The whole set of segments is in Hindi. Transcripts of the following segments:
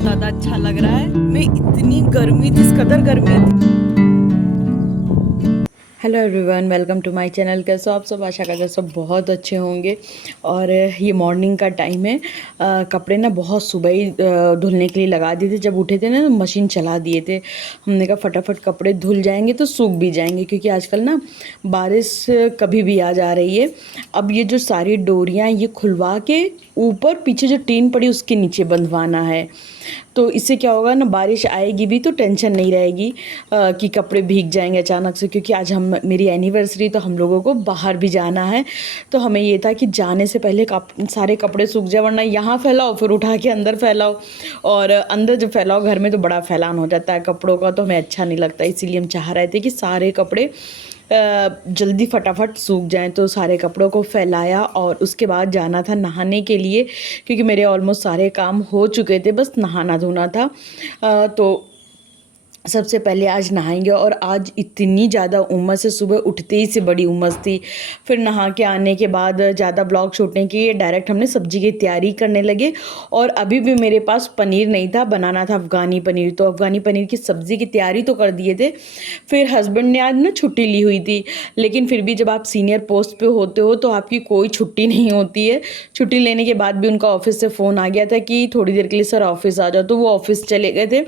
ज़्यादा अच्छा लग रहा है। मैं इतनी गर्मी थी, इस कदर गर्मी थी। Hello everyone, welcome to my channel. कैसे हो आप सब? आशा करते सब बहुत अच्छे होंगे। और ये मॉर्निंग का टाइम है। कपड़े ना बहुत सुबह ही धुलने के लिए लगा दिए थे। जब उठे थे ना मशीन चला दिए थे। हमने कहा फटाफट कपड़े धुल जाएंगे तो सूख भी जाएंगे, क्योंकि आजकल ना बारिश कभी भी आ जा रही है। अब ये जो सारी डोरियाँ ये खुलवा के ऊपर पीछे जो टीन पड़ी उसके नीचे बंधवाना है। तो इससे क्या होगा ना, बारिश आएगी भी तो टेंशन नहीं रहेगी कि कपड़े भीग जाएंगे अचानक से। क्योंकि आज हम मेरी एनिवर्सरी, तो हम लोगों को बाहर भी जाना है। तो हमें ये था कि जाने से पहले सारे कपड़े सूख जाए, वरना यहाँ फैलाओ फिर उठा के अंदर फैलाओ, और अंदर जब फैलाओ घर में तो बड़ा फैलान हो जाता है कपड़ों का, तो हमें अच्छा नहीं लगता। इसीलिए हम चाह रहे थे कि सारे कपड़े जल्दी फटाफट सूख जाएं। तो सारे कपड़ों को फैलाया और उसके बाद जाना था नहाने के लिए, क्योंकि मेरे ऑलमोस्ट सारे काम हो चुके थे, बस नहाना धोना था। तो सबसे पहले आज नहाएंगे। और आज इतनी ज़्यादा उमस है, सुबह उठते ही से बड़ी उमस थी। फिर नहा के आने के बाद ज़्यादा ब्लॉग शूट नहीं किए, डायरेक्ट हमने सब्जी की तैयारी करने लगे। और अभी भी मेरे पास पनीर नहीं था, बनाना था अफ़गानी पनीर। तो अफ़गानी पनीर की सब्ज़ी की तैयारी तो कर दिए थे। फिर हस्बैंड ने आज ना छुट्टी ली हुई थी, लेकिन फिर भी जब आप सीनियर पोस्ट पे होते हो तो आपकी कोई छुट्टी नहीं होती है। छुट्टी लेने के बाद भी उनका ऑफिस से फ़ोन आ गया था कि थोड़ी देर के लिए सर ऑफिस आ जाओ, तो वो ऑफिस चले गए थे।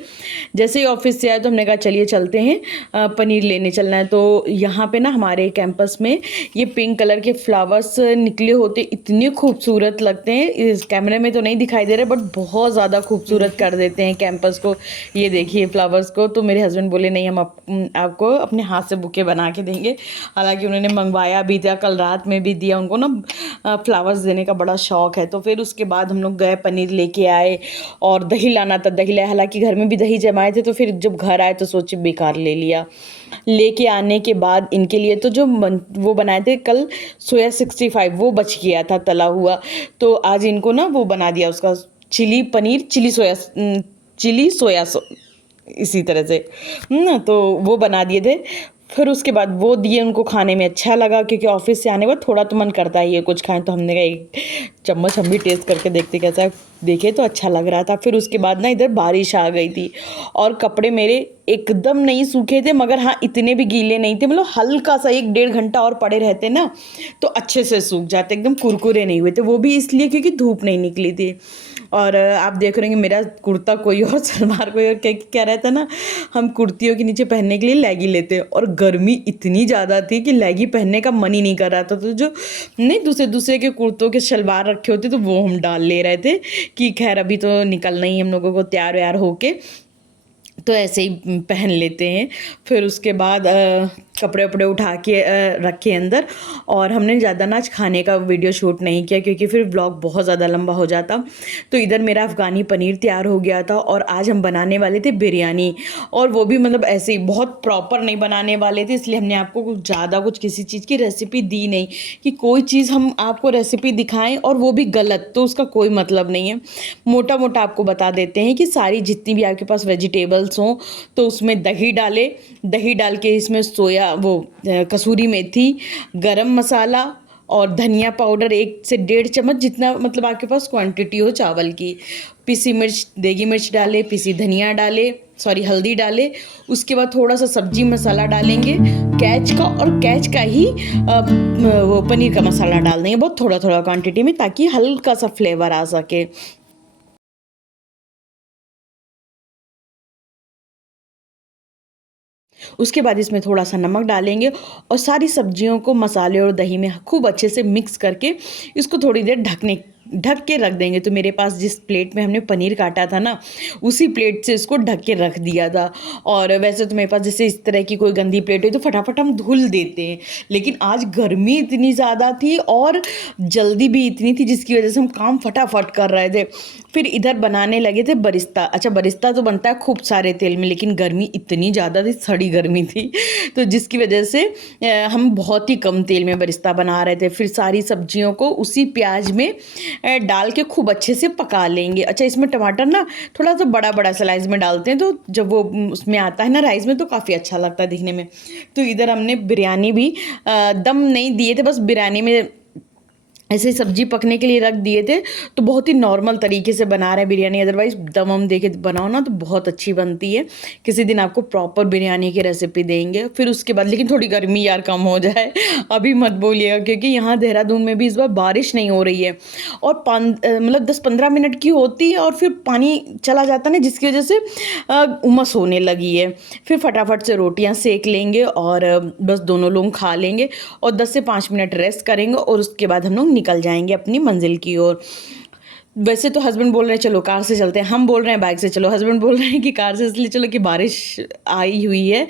जैसे ही ऑफिस से आए तो हमने कहा चलिए चलते हैं, पनीर लेने चलना है। तो यहाँ पे ना हमारे कैंपस में ये पिंक कलर के फ्लावर्स निकले होते, इतने खूबसूरत लगते हैं। इस कैमरे में तो नहीं दिखाई दे रहे, बट बहुत ज़्यादा खूबसूरत कर देते हैं कैंपस को। ये देखिए फ्लावर्स को। तो मेरे हस्बैंड बोले नहीं, हम आपको अपने हाथ से बुके बना के देंगे। हालांकि उन्होंने मंगवाया भी था, कल रात में भी दिया। उनको ना फ्लावर्स देने का बड़ा शौक है। तो फिर उसके बाद हम लोग गए, पनीर लेके आए और दही लाना था, दही लाया। हालांकि घर में भी दही जमाए थे, तो फिर जब घर आए तो सोचे बेकार ले लिया। लेके आने के बाद इनके लिए तो जो वो बनाए थे कल सोया 65, वो बच गया था तला हुआ। तो आज इनको ना वो बना दिया, उसका चिली पनीर, चिली सोया इसी तरह से ना, तो वो बना दिए थे। फिर उसके बाद वो दिए उनको, खाने में अच्छा लगा, क्योंकि ऑफिस से आने के बाद थोड़ा तो मन करता ही है कुछ खाएं। तो हमने कहा एक चम्मच हम भी टेस्ट करके देखते कैसा है। देखे तो अच्छा लग रहा था। फिर उसके बाद ना इधर बारिश आ गई थी और कपड़े मेरे एकदम नहीं सूखे थे, मगर हाँ इतने भी गीले नहीं थे। मतलब हल्का सा 1-1.5 घंटा और पड़े रहते ना तो अच्छे से सूख जाते, एकदम कुरकुरे नहीं हुए थे। वो भी इसलिए क्योंकि धूप नहीं निकली थी। और आप देख रहे हैं मेरा कुर्ता कोई और, सलवार कोई और। क्या रहता है ना, हम कुर्तियों के नीचे पहनने के लिए लेगी लेते हैं, और गर्मी इतनी ज़्यादा थी कि लेगी पहनने का मन ही नहीं कर रहा था। तो जो नहीं दूसरे दूसरे के कुर्तों के शलवार रखे होते तो वो हम डाल ले रहे थे कि खैर अभी तो निकलना ही हम लोगों को तैयार व्यार होके, तो ऐसे ही पहन लेते हैं। फिर उसके बाद कपड़े वपड़े उठा के रखे अंदर। और हमने ज़्यादा ना आज खाने का वीडियो शूट नहीं किया, क्योंकि फिर ब्लॉग बहुत ज़्यादा लंबा हो जाता। तो इधर मेरा अफ़गानी पनीर तैयार हो गया था, और आज हम बनाने वाले थे बिरयानी। और वो भी मतलब ऐसे ही बहुत प्रॉपर नहीं बनाने वाले थे, इसलिए हमने आपको कुछ ज़्यादा कुछ किसी चीज़ की रेसिपी दी नहीं, कि कोई चीज़ हम आपको रेसिपी दिखाएं और वो भी गलत, तो उसका कोई मतलब नहीं है। मोटा मोटा आपको बता देते हैं कि सारी जितनी भी आपके पास वेजिटेबल्स हों तो उसमें दही डाले, दही डाल के इसमें कसूरी मेथी, गरम मसाला और धनिया पाउडर 1 से 1.5 चम्मच, जितना मतलब आपके पास क्वांटिटी हो चावल की। पिसी मिर्च, देगी मिर्च डाले, पिसी धनिया डाले, हल्दी डाले। उसके बाद थोड़ा सा सब्जी मसाला डालेंगे कैच का, और कैच का ही वो पनीर का मसाला डाल देंगे, बहुत थोड़ा थोड़ा क्वांटिटी में, ताकि हल्का सा फ्लेवर आ सके। उसके बाद इसमें थोड़ा सा नमक डालेंगे, और सारी सब्जियों को मसाले और दही में खूब अच्छे से मिक्स करके इसको थोड़ी देर ढक के रख देंगे। तो मेरे पास जिस प्लेट में हमने पनीर काटा था ना, उसी प्लेट से इसको ढक के रख दिया था। और वैसे तो मेरे पास जैसे इस तरह की कोई गंदी प्लेट है तो फटाफट हम धुल देते हैं, लेकिन आज गर्मी इतनी ज़्यादा थी और जल्दी भी इतनी थी, जिसकी वजह से हम काम फटाफट कर रहे थे। फिर इधर बनाने लगे थे बरिस्ता। अच्छा, बरिस्ता तो बनता है खूब सारे तेल में, लेकिन गर्मी इतनी ज़्यादा थी, सड़ी गर्मी थी, तो जिसकी वजह से हम बहुत ही कम तेल में बरिस्ता बना रहे थे। फिर सारी सब्जियों को उसी प्याज में डाल के खूब अच्छे से पका लेंगे। अच्छा, इसमें टमाटर ना थोड़ा सा बड़ा बड़ा स्लाइस में डालते हैं, तो जब वो उसमें आता है ना राइस में, तो काफ़ी अच्छा लगता है दिखने में। तो इधर हमने बिरयानी भी दम नहीं दिए थे, बस बिरयानी में ऐसे ही सब्जी पकने के लिए रख दिए थे, तो बहुत ही नॉर्मल तरीके से बना रहे हैं बिरयानी। अदरवाइज़ दम वम दे के बनाओ ना तो बहुत अच्छी बनती है। किसी दिन आपको प्रॉपर बिरयानी की रेसिपी देंगे। फिर उसके बाद लेकिन थोड़ी गर्मी यार कम हो जाए अभी मत बोलिएगा, क्योंकि यहाँ देहरादून में भी इस बार बारिश नहीं हो रही है और मतलब 10-15 मिनट की होती है और फिर पानी चला जाता है ना, जिसकी वजह से उमस होने लगी है। फिर फटाफट से रोटियाँ सेक लेंगे और बस दोनों लोग खा लेंगे और 10 से 5 मिनट रेस्ट करेंगे और उसके बाद हम लोग निकल जाएंगे अपनी मंजिल की ओर। वैसे तो हस्बैंड बोल रहे हैं चलो कार से चलते हैं, हम बोल रहे हैं बाइक से चलो, हस्बैंड बोल रहे हैं कि कार से इसलिए चलो कि बारिश आई हुई है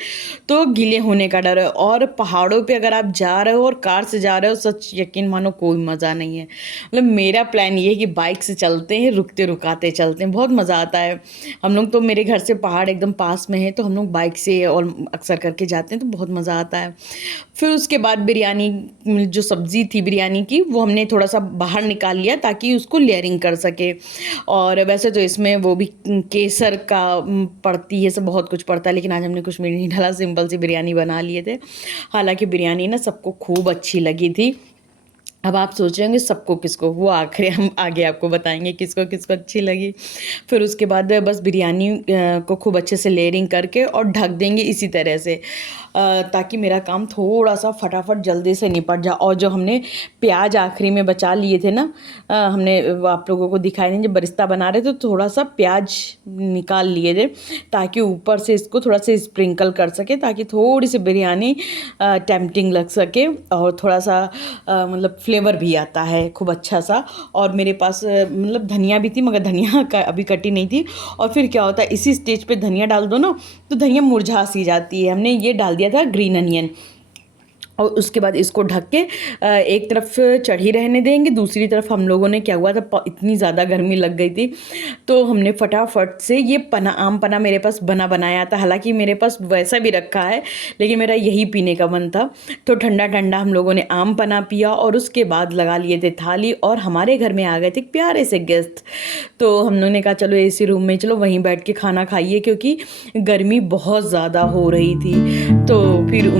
तो गीले होने का डर है। और पहाड़ों पे अगर आप जा रहे हो और कार से जा रहे हो, सच यकीन मानो कोई मज़ा नहीं है। मतलब मेरा प्लान ये है कि बाइक से चलते हैं, रुकते रुकाते चलते हैं, बहुत मज़ा आता है। हम लोग तो मेरे घर से पहाड़ एकदम पास में है तो हम लोग बाइक से और अक्सर करके जाते हैं तो बहुत मज़ा आता है। फिर उसके बाद बिरयानी, जो सब्ज़ी थी बिरयानी की, वो हमने थोड़ा सा बाहर निकाल लिया ताकि उसको लेयरिंग कर सके। और वैसे तो इसमें वो भी केसर का पड़ती है, सब बहुत कुछ पड़ता है, लेकिन आज हमने कुछ भी नहीं डाला, सिंपल सी बिरयानी बना लिए थे। हालांकि बिरयानी ना सबको खूब अच्छी लगी थी। अब आप सोचेंगे सबको किसको, वो आखिर हम आगे आपको बताएंगे किसको किसको अच्छी लगी। फिर उसके बाद बस बिरयानी को खूब अच्छे से लेयरिंग करके और ढक देंगे इसी तरह से, ताकि मेरा काम थोड़ा सा फटाफट जल्दी से निपट जाए। और जो हमने प्याज आखिरी में बचा लिए थे ना, हमने आप लोगों को दिखाई नहीं, जब बरिस्ता बना रहे थे तो थोड़ा सा प्याज निकाल लिए थे ताकि ऊपर से इसको थोड़ा सा स्प्रिंकल कर सके, ताकि थोड़ी सी बिरयानी टेम्पटिंग लग सके और थोड़ा सा मतलब फ्लेवर भी आता है खूब अच्छा सा। और मेरे पास मतलब धनिया भी थी, मगर धनिया अभी कटी नहीं थी। और फिर क्या होता है, इसी स्टेज पे धनिया डाल दो ना तो धनिया मुरझा सी जाती है। हमने ये डाल दिया था ग्रीन अनियन और उसके बाद इसको ढक के एक तरफ चढ़ी रहने देंगे। दूसरी तरफ हम लोगों ने क्या हुआ था, इतनी ज़्यादा गर्मी लग गई थी तो हमने फटाफट से ये पना, आम पना मेरे पास बनाया था। हालांकि मेरे पास वैसा भी रखा है, लेकिन मेरा यही पीने का मन था तो ठंडा ठंडा हम लोगों ने आम पना पिया और उसके बाद लगा लिए थे थाली। और हमारे घर में आ गए थे प्यारे से गेस्ट, तो हम लोगों ने कहा चलो एसी रूम में चलो वहीं बैठ के खाना खाइए, क्योंकि गर्मी बहुत ज़्यादा हो रही थी। तो फिर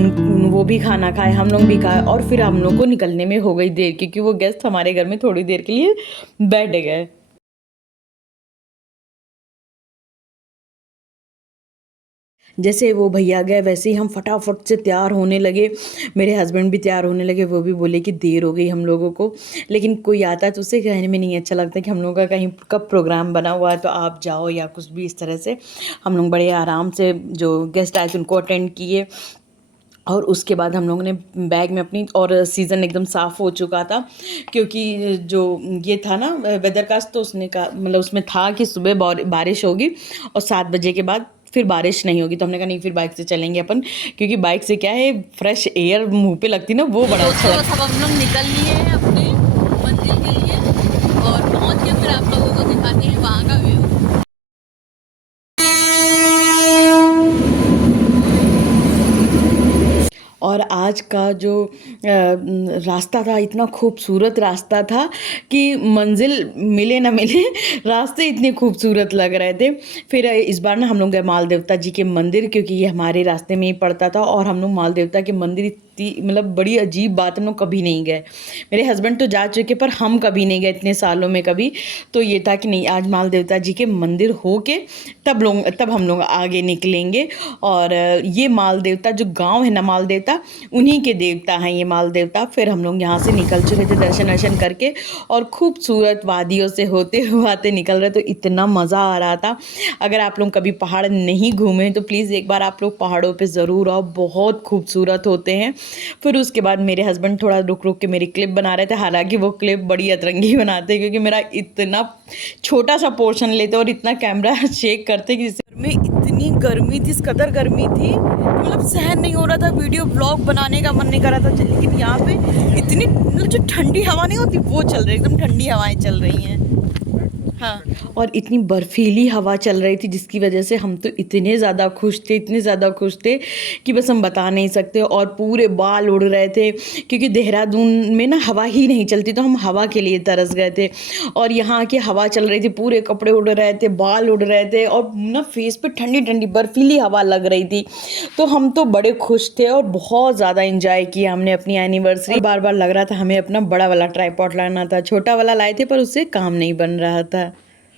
वो भी खाना खाए, हम लोग भी खाए और फिर हम लोग को निकलने में हो गई देर, क्योंकि वो गेस्ट हमारे घर में थोड़ी देर के लिए बैठ गए। जैसे वो भैया गए वैसे ही हम फटाफट से तैयार होने लगे। मेरे हस्बैंड भी तैयार होने लगे, वो भी बोले कि देर हो गई हम लोगों को। लेकिन कोई आता है तो उसे कहने में नहीं अच्छा लगता कि हम लोगों का कहीं कब प्रोग्राम बना हुआ है तो आप जाओ या कुछ भी इस तरह से। हम लोग बड़े आराम से जो गेस्ट आए थे उनको अटेंड किए और उसके बाद हम लोगों ने बैग में अपनी, और सीज़न एकदम साफ़ हो चुका था क्योंकि जो ये था ना वेदर कास्ट, तो उसने कहा मतलब उसमें था कि सुबह बारिश होगी और 7 बजे के बाद फिर बारिश नहीं होगी। तो हमने कहा नहीं फिर बाइक से चलेंगे अपन, क्योंकि बाइक से क्या है फ्रेश एयर मुंह पे लगती ना, वो बड़ा अच्छा लगता है। सब हम लोग निकल लिए हैं अपने मंजिल के लिए और पहुंच के फिर आप लोगों को दिखाते हैं वहाँ का व्यू। और आज का जो रास्ता था इतना खूबसूरत रास्ता था कि मंजिल मिले ना मिले, रास्ते इतने खूबसूरत लग रहे थे। फिर इस बार ना हम लोग गए माल देवता जी के मंदिर, क्योंकि ये हमारे रास्ते में ही पड़ता था। और हम लोग माल देवता के मंदिर मतलब बड़ी अजीब बात, हम लोग कभी नहीं गए। मेरे हस्बैंड तो जा चुके पर हम कभी नहीं गए इतने सालों में कभी। तो ये था कि नहीं आज माल देवता जी के मंदिर हो के तब हम लोग आगे निकलेंगे। और ये माल देवता जो गांव है ना माल देवता, उन्हीं के देवता हैं ये माल देवता। फिर हम लोग यहाँ से निकल चुके थे दर्शन वर्शन करके और खूबसूरत वादियों से होते हुए निकल रहे, तो इतना मज़ा आ रहा था। अगर आप लोग कभी पहाड़ नहीं घूमे तो प्लीज़ एक बार आप लोग पहाड़ों पे ज़रूर आओ, बहुत खूबसूरत होते हैं। फिर उसके बाद मेरे हस्बैंड थोड़ा रुक रुक के मेरी क्लिप बना रहे थे, हालांकि वो क्लिप बड़ी अतरंगी बनाते क्योंकि मेरा इतना छोटा सा पोर्शन लेते और इतना कैमरा शेक करते कि में इतनी गर्मी थी, इस कदर गर्मी थी मतलब सहन नहीं हो रहा था, वीडियो ब्लॉग बनाने का मन नहीं कर रहा था। लेकिन यहाँ पे इतनी मतलब जो ठंडी हवा नहीं होती वो चल रही है, एकदम ठंडी हवाएं चल रही हैं। हाँ और इतनी बर्फीली हवा चल रही थी जिसकी वजह से हम तो इतने ज़्यादा खुश थे, इतने ज़्यादा खुश थे कि बस हम बता नहीं सकते। और पूरे बाल उड़ रहे थे क्योंकि देहरादून में ना हवा ही नहीं चलती, तो हम हवा के लिए तरस गए थे। और यहाँ की हवा चल रही थी, पूरे कपड़े उड़ रहे थे, बाल उड़ रहे थे और ना फेस पे ठंडी ठंडी बर्फीली हवा लग रही थी। तो हम तो बड़े खुश थे और बहुत ज़्यादा इंजॉय किया हमने अपनी एनिवर्सरी। बार बार लग रहा था हमें अपना बड़ा वाला ट्राइपॉड लाना था, छोटा वाला लाए थे पर उससे काम नहीं बन रहा था।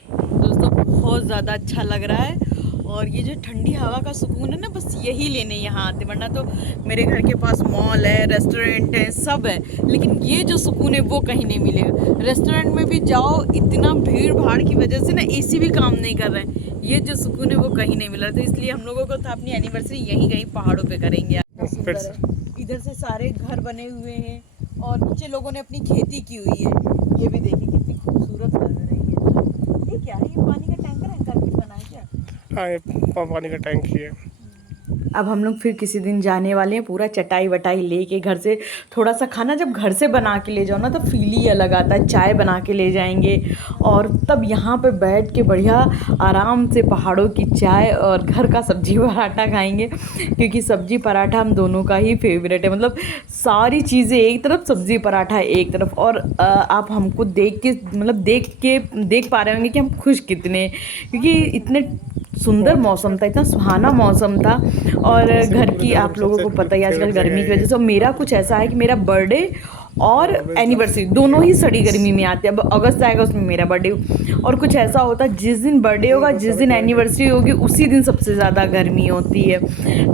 दोस्तों बहुत ज़्यादा अच्छा लग रहा है और ये जो ठंडी हवा का सुकून है ना, बस यही लेने यहाँ आते, वरना तो मेरे घर के पास मॉल है, रेस्टोरेंट है, सब है, लेकिन ये जो सुकून है वो कहीं नहीं मिलेगा। रेस्टोरेंट में भी जाओ, इतना भीड़ भाड़ की वजह से ना एसी भी काम नहीं कर रहे हैं, ये जो सुकून है वो कहीं नहीं मिल रहा। तो इसलिए हम लोगों को था अपनी एनिवर्सरी यहीं कहीं पहाड़ों पे करेंगे। सुंदर है, इधर से सारे घर बने हुए हैं और नीचे लोगों ने अपनी खेती की हुई है। ये भी देखिए कितनी खूबसूरत लग रही है। ये क्या है, ये पानी का टैंकर बना है क्या? हाँ, ये पानी का टैंक ही है। अब हम लोग फिर किसी दिन जाने वाले हैं, पूरा चटाई वटाई लेके घर से थोड़ा सा खाना, जब घर से बना के ले जाओ ना तो फील ही अलग आता है। चाय बना के ले जाएंगे और तब यहाँ पे बैठ के बढ़िया आराम से पहाड़ों की चाय और घर का सब्जी पराठा खाएंगे, क्योंकि सब्जी पराठा हम दोनों का ही फेवरेट है। मतलब सारी चीज़ें एक तरफ, सब्जी पराठा एक तरफ। और आप हमको देख के देख पा रहे होंगे कि हम खुश कितने, क्योंकि इतने सुंदर मौसम था, इतना सुहाना मौसम था। और घर की आप लोगों को पता ही आजकल गर्मी की वजह से, और मेरा कुछ ऐसा है कि मेरा बर्थडे और एनिवर्सरी दोनों ही सड़ी गर्मी में आते हैं। अब अगस्त आएगा उसमें मेरा बर्थडे, और कुछ ऐसा होता है जिस दिन बर्थडे होगा, जिस दिन एनिवर्सरी होगी, उसी दिन सबसे ज़्यादा गर्मी होती है।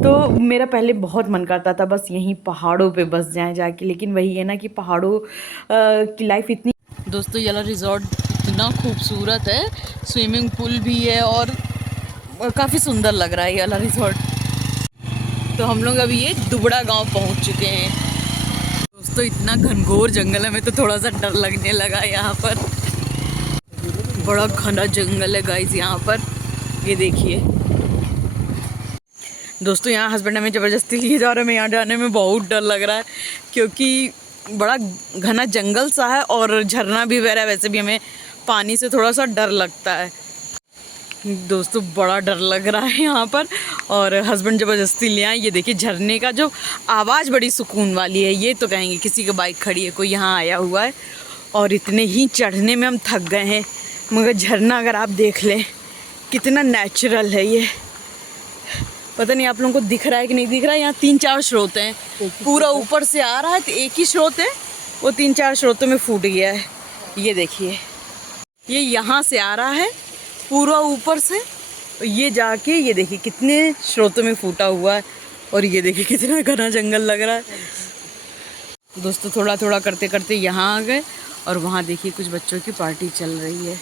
तो मेरा पहले बहुत मन करता था बस यहीं पहाड़ों पे बस जाएँ जाके, लेकिन वही है ना कि पहाड़ों की लाइफ इतनी। दोस्तों ये वाला रिजॉर्ट इतना खूबसूरत है, स्विमिंग पूल भी है और काफ़ी सुंदर लग रहा है ये वाला रिजॉर्ट। तो हम लोग अभी ये दुबड़ा गांव पहुंच चुके हैं। दोस्तों इतना घनघोर जंगल है, हमें तो थोड़ा सा डर लगने लगा। यहाँ पर बड़ा घना जंगल है गाइस यहाँ पर, ये देखिए। दोस्तों यहाँ हस्बैंड हमें ज़बरदस्ती लिए जा रहे हैं, हमें यहाँ जाने में बहुत डर लग रहा है क्योंकि बड़ा घना जंगल सा है और झरना भी बह रहा है। वैसे भी हमें पानी से थोड़ा सा डर लगता है। दोस्तों बड़ा डर लग रहा है यहाँ पर, और हस्बैंड ज़बरदस्ती ले आए। ये देखिए झरने का जो आवाज़ बड़ी सुकून वाली है। ये तो कहेंगे किसी की बाइक खड़ी है, कोई यहाँ आया हुआ है। और इतने ही चढ़ने में हम थक गए हैं, मगर झरना अगर आप देख लें कितना नेचुरल है ये। पता नहीं आप लोगों को दिख रहा है कि नहीं दिख रहा है। यहाँ 3-4 स्रोत हैं, पूरा ऊपर से आ रहा है तो एक ही स्रोत है, वो 3-4 स्रोतों में फूट गया है। ये देखिए, ये यहाँ से आ रहा है पूरा ऊपर से, ये जाके ये देखिए कितने स्रोतों में फूटा हुआ है। और ये देखिए कितना घना जंगल लग रहा है। दोस्तों थोड़ा थोड़ा करते करते यहाँ आ गए और वहाँ देखिए कुछ बच्चों की पार्टी चल रही है।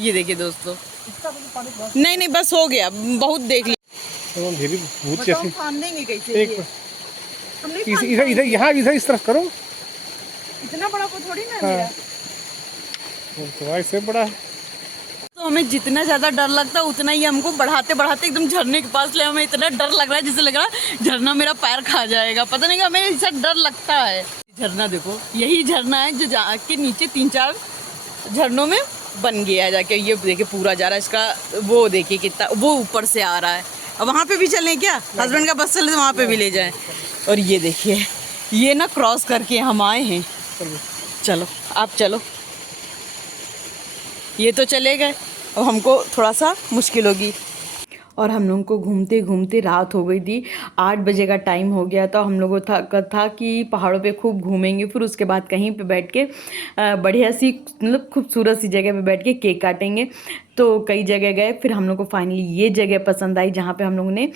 ये देखिए दोस्तों, नहीं नहीं बस हो गया, बहुत देख लिया। इधर इधर यहाँ इधर इस तरफ करो, इतना बड़ा को थोड़ी ना हाँ। तो ऐसे बड़ा है। तो हमें जितना ज़्यादा डर लगता है उतना ही हमको बढ़ाते बढ़ाते एकदम झरने के पास ले। हमें इतना डर लग रहा है जैसे लग रहा है झरना मेरा पैर खा जाएगा। पता नहीं हमें ऐसा डर लगता है। झरना देखो, यही झरना है जो जाके नीचे 3-4 झरनों में बन गया है जाके। ये देखिए पूरा जा रहा है इसका, वो देखिए कितना वो ऊपर से आ रहा है। अब वहाँ पे भी चलें क्या? हस्बैंड का बस चले तो वहाँ पे भी ले जाएं। और ये देखिए, ये ना क्रॉस करके हम आए हैं। चलो आप चलो, ये तो चले गए, अब हमको थोड़ा सा मुश्किल होगी। और हम लोगों को घूमते घूमते रात हो गई थी, 8 बजे का टाइम हो गया। तो हम लोगों था कि पहाड़ों पे खूब घूमेंगे, फिर उसके बाद कहीं पे बैठ के बढ़िया सी मतलब खूबसूरत सी जगह पे बैठ के केक काटेंगे। तो कई जगह गए, फिर हम लोग को फाइनली ये जगह पसंद आई जहाँ पे हम लोगों ने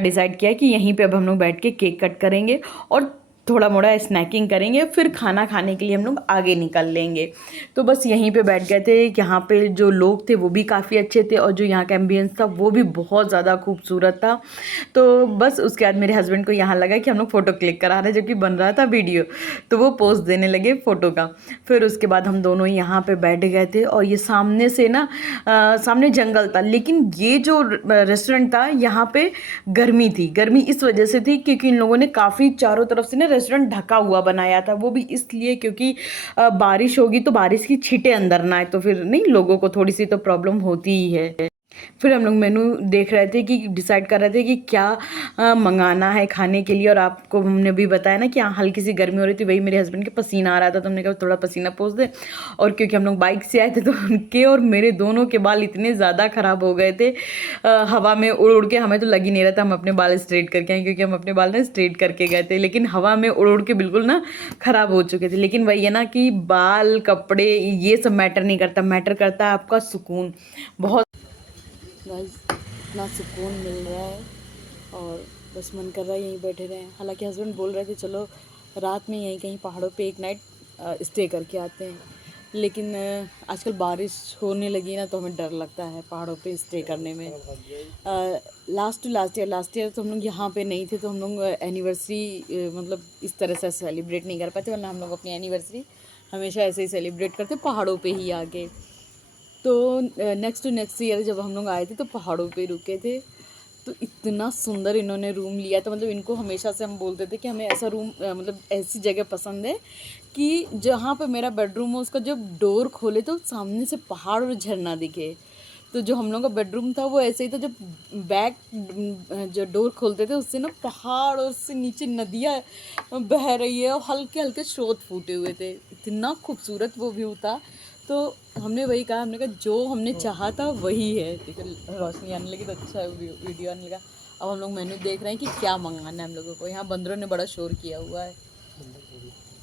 डिसाइड किया कि यहीं पे अब हम लोग बैठ के केक कट करेंगे और थोड़ा मोड़ा स्नैकिंग करेंगे, फिर खाना खाने के लिए हम लोग आगे निकल लेंगे। तो बस यहीं पे बैठ गए थे। यहाँ पे जो लोग थे वो भी काफ़ी अच्छे थे और जो यहाँ का एम्बियंस था वो भी बहुत ज़्यादा खूबसूरत था। तो बस उसके बाद मेरे हस्बैंड को यहाँ लगा कि हम लोग फ़ोटो क्लिक करा रहे हैं, जो कि बन रहा था वीडियो, तो वो पोस्ट देने लगे फ़ोटो का। फिर उसके बाद हम दोनों यहाँ पर बैठ गए थे और ये सामने से ना सामने जंगल था, लेकिन ये जो रेस्टोरेंट था यहाँ पर गर्मी थी। गर्मी इस वजह से थी क्योंकि इन लोगों ने काफ़ी चारों तरफ से ना रेस्टोरेंट ढका हुआ बनाया था, वो भी इसलिए क्योंकि बारिश होगी तो बारिश की छींटें अंदर ना आए, तो फिर नहीं, लोगों को थोड़ी सी तो प्रॉब्लम होती ही है। फिर हम लोग मेनू देख रहे थे कि डिसाइड कर रहे थे कि क्या मंगाना है खाने के लिए। और आपको हमने भी बताया ना कि यहाँ हल्की सी गर्मी हो रही थी, वही मेरे हस्बैंड के पसीना आ रहा था, तो हमने कहा थोड़ा पसीना पोंछ दे। और क्योंकि हम लोग बाइक से आए थे तो उनके और मेरे दोनों के बाल इतने ज़्यादा ख़राब हो गए थे हवा में उड़ उड़ के। हमें तो लग ही नहीं रहा था हम अपने बाल स्ट्रेट करके आए, क्योंकि हम अपने बाल ना स्ट्रेट करके गए थे, लेकिन हवा में उड़ उड़ के बिल्कुल ना ख़राब हो चुके थे। लेकिन वही है ना कि बाल, कपड़े, ये सब मैटर नहीं करता, मैटर करता है आपका सुकून। बहुत गाइस इतना सुकून मिल रहा है और बस मन कर रहा है यहीं बैठे रहें। हालांकि हस्बैंड बोल रहे थे चलो रात में यहीं कहीं पहाड़ों पे एक नाइट स्टे करके आते हैं, लेकिन आजकल बारिश होने लगी ना तो हमें डर लगता है पहाड़ों पे स्टे करने में। लास्ट ईयर तो हम लोग यहाँ पे नहीं थे, तो हम लोग एनिवर्सरी मतलब इस तरह से सेलिब्रेट नहीं कर पाते, वरना हम लोग अपनी एनिवर्सरी हमेशा ऐसे ही सेलिब्रेट करते पहाड़ों पे ही आके। तो नेक्स्ट ईयर जब हम लोग आए थे तो पहाड़ों पे रुके थे, तो इतना सुंदर इन्होंने रूम लिया था। मतलब इनको हमेशा से हम बोलते थे कि हमें ऐसा रूम मतलब ऐसी जगह पसंद है कि जहाँ पे मेरा बेडरूम हो उसका जब डोर खोले तो सामने से पहाड़ और झरना दिखे। तो जो हम लोग का बेडरूम था वो ऐसे ही था, जब बैक जो डोर खोलते थे उससे ना पहाड़ और उससे नीचे नदियाँ बह रही है और हल्के हल्के स्रोत फूटे हुए थे। इतना खूबसूरत वो व्यू था। तो हमने वही कहा, हमने कहा जो हमने चाहा था वही है। देखो रोशनी आने लगी तो अच्छा है, वीडियो आने लगा। अब हम लोग मेन्यू देख रहे हैं कि क्या मंगाना है हम लोगों को। यहाँ बंदरों ने बड़ा शोर किया हुआ है।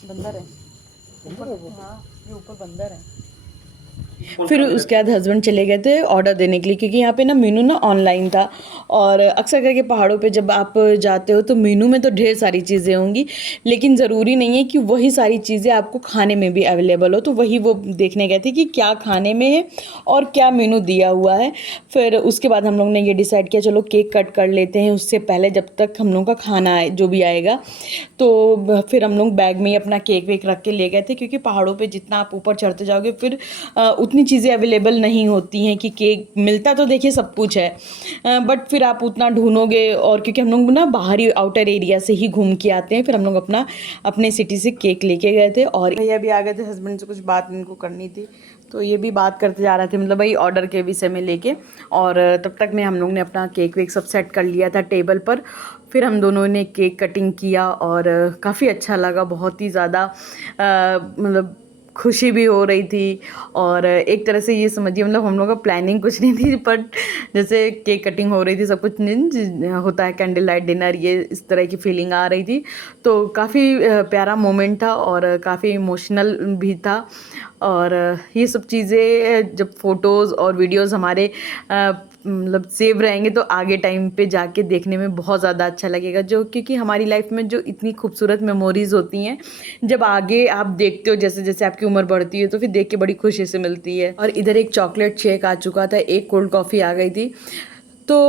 बंदर है ऊपर, हाँ ये ऊपर बंदर है। फिर उसके बाद हस्बैंड चले गए थे ऑर्डर देने के लिए, क्योंकि यहाँ पे ना मेनू ना ऑनलाइन था। और अक्सर करके पहाड़ों पे जब आप जाते हो तो मेनू में तो ढेर सारी चीज़ें होंगी, लेकिन ज़रूरी नहीं है कि वही सारी चीज़ें आपको खाने में भी अवेलेबल हो। तो वही वो देखने गए थे कि क्या खाने में है और क्या मेनू दिया हुआ है। फिर उसके बाद हम लोग ने ये डिसाइड किया चलो केक कट कर लेते हैं उससे पहले, जब तक हम लोग का खाना आए जो भी आएगा। तो फिर हम लोग बैग में ही अपना केक वेक रख के ले गए थे, क्योंकि पहाड़ों पे जितना आप ऊपर चढ़ते जाओगे फिर उतनी चीज़ें अवेलेबल नहीं होती हैं कि केक मिलता तो देखिए सब कुछ है, बट फिर आप उतना ढूंढोगे। और क्योंकि हम लोग ना बाहरी आउटर एरिया से ही घूम के आते हैं, फिर हम लोग अपने सिटी से केक लेके गए थे। और भैया भी आ गए थे, हस्बैंड से कुछ बात इनको करनी थी, तो ये भी बात करते जा रहे थे, मतलब भाई ऑर्डर के विषय में लेके। और तब तक में हम लोग ने अपना केक वेक सब सेट कर लिया था टेबल पर। फिर हम दोनों ने केक कटिंग किया और काफ़ी अच्छा लगा, बहुत ही ज़्यादा मतलब खुशी भी हो रही थी। और एक तरह से ये समझिए मतलब हम लोग का प्लानिंग कुछ नहीं थी, बट जैसे केक कटिंग हो रही थी, सब कुछ होता है कैंडल लाइट डिनर, ये इस तरह की फीलिंग आ रही थी। तो काफ़ी प्यारा मोमेंट था और काफ़ी इमोशनल भी था। और ये सब चीज़ें जब फ़ोटोज़ और वीडियोज़ हमारे मतलब सेव रहेंगे तो आगे टाइम पे जाके देखने में बहुत ज़्यादा अच्छा लगेगा। जो क्योंकि हमारी लाइफ में जो इतनी खूबसूरत मेमोरीज़ होती हैं, जब आगे आप देखते हो जैसे जैसे आपकी उम्र बढ़ती है तो फिर देख के बड़ी खुशी से मिलती है। और इधर एक चॉकलेट शेक आ चुका था, एक कोल्ड कॉफ़ी आ गई थी। तो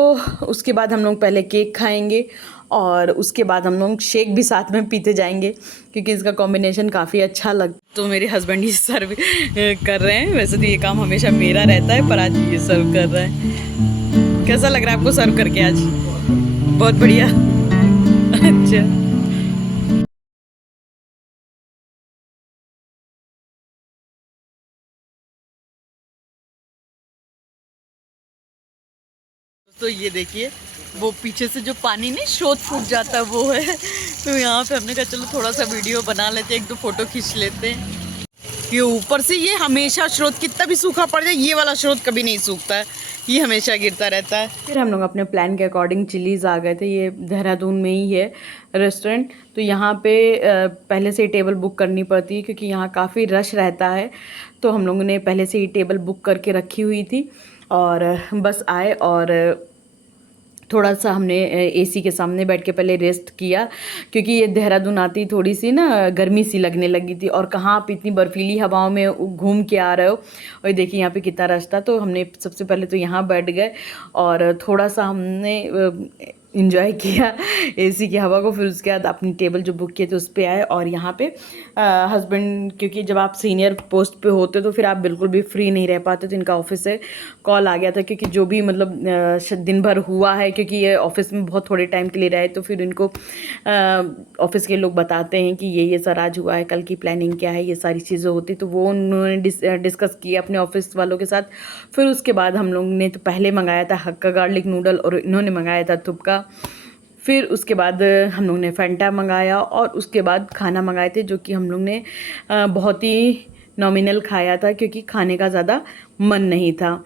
उसके बाद हम लोग पहले केक खाएंगे और उसके बाद हम लोग शेक भी साथ में पीते जाएंगे, क्योंकि इसका कॉम्बिनेशन काफ़ी अच्छा लग। तो मेरे हस्बैंड ही सर्व कर रहे हैं, वैसे तो ये काम हमेशा मेरा रहता है, पर आज ये सर्व कर रहा है। कैसा लग रहा है आपको सर्व करके आज? बहुत बढ़िया। अच्छा तो ये देखिए वो पीछे से जो पानी नहीं स्रोत फूट जाता है वो है। तो यहाँ पे हमने कहा चलो थोड़ा सा वीडियो बना लेते हैं, एक दो फोटो खींच लेते हैं। ये ऊपर से ये हमेशा स्रोत कितना भी सूखा पड़ जाए ये वाला स्रोत कभी नहीं सूखता है, ये हमेशा गिरता रहता है। फिर हम लोग अपने प्लान के अकॉर्डिंग चिलीज़ आ गए थे, ये देहरादून में ही है रेस्टोरेंट। तो यहाँ पे पहले से ही टेबल बुक करनी पड़ती है, क्योंकि यहाँ काफ़ी रश रहता है। तो हम लोगों ने पहले से ही टेबल बुक करके रखी हुई थी और बस आए और थोड़ा सा हमने एसी के सामने बैठ के पहले रेस्ट किया, क्योंकि ये देहरादून आती थोड़ी सी ना गर्मी सी लगने लगी थी। और कहाँ आप इतनी बर्फीली हवाओं में घूम के आ रहे हो, और देखिए यहाँ पे कितना रश था। तो हमने सबसे पहले तो यहाँ बैठ गए और थोड़ा सा हमने इंजॉय किया एसी की हवा को। फिर उसके बाद अपनी टेबल जो बुक किए थे उस पे आए। और यहाँ पे हस्बैंड, क्योंकि जब आप सीनियर पोस्ट पे होते तो फिर आप बिल्कुल भी फ्री नहीं रह पाते, तो इनका ऑफिस से कॉल आ गया था, क्योंकि जो भी मतलब दिन भर हुआ है, क्योंकि ये ऑफिस में बहुत थोड़े टाइम के लिए रहे, तो फिर इनको ऑफिस के लोग बताते हैं कि ये सर आज हुआ है, कल की प्लानिंग क्या है, ये सारी चीज़ें होती, तो वो उन्होंने डिस्कस किया अपने ऑफिस वालों के साथ। फिर उसके बाद हम लोग ने तो पहले मंगाया था हक्का गार्लिक नूडल और इन्होंने मंगाया था थुपका। फिर उसके बाद हम लोग ने फैंटा मंगाया और उसके बाद खाना मंगाए थे, जो कि हम लोग ने बहुत ही नॉमिनल खाया था, क्योंकि खाने का ज़्यादा मन नहीं था।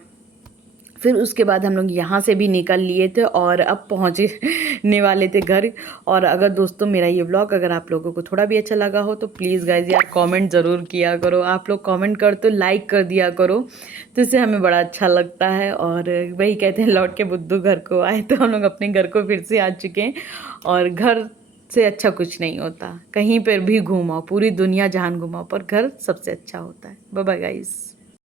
फिर उसके बाद हम लोग यहाँ से भी निकल लिए थे और अब पहुँचने वाले थे घर। और अगर दोस्तों मेरा ये व्लॉग अगर आप लोगों को थोड़ा भी अच्छा लगा हो तो प्लीज़ गाइज यार कमेंट ज़रूर किया करो। आप लोग कमेंट कर तो लाइक कर दिया करो, तो इससे हमें बड़ा अच्छा लगता है। और वही कहते हैं लौट के बुद्धू घर को आए, तो हम लोग अपने घर को फिर से आ चुके हैं। और घर से अच्छा कुछ नहीं होता, कहीं पर भी घूमाओ, पूरी दुनिया जहान घुमाओ, पर घर सबसे अच्छा होता है। Bye bye guys.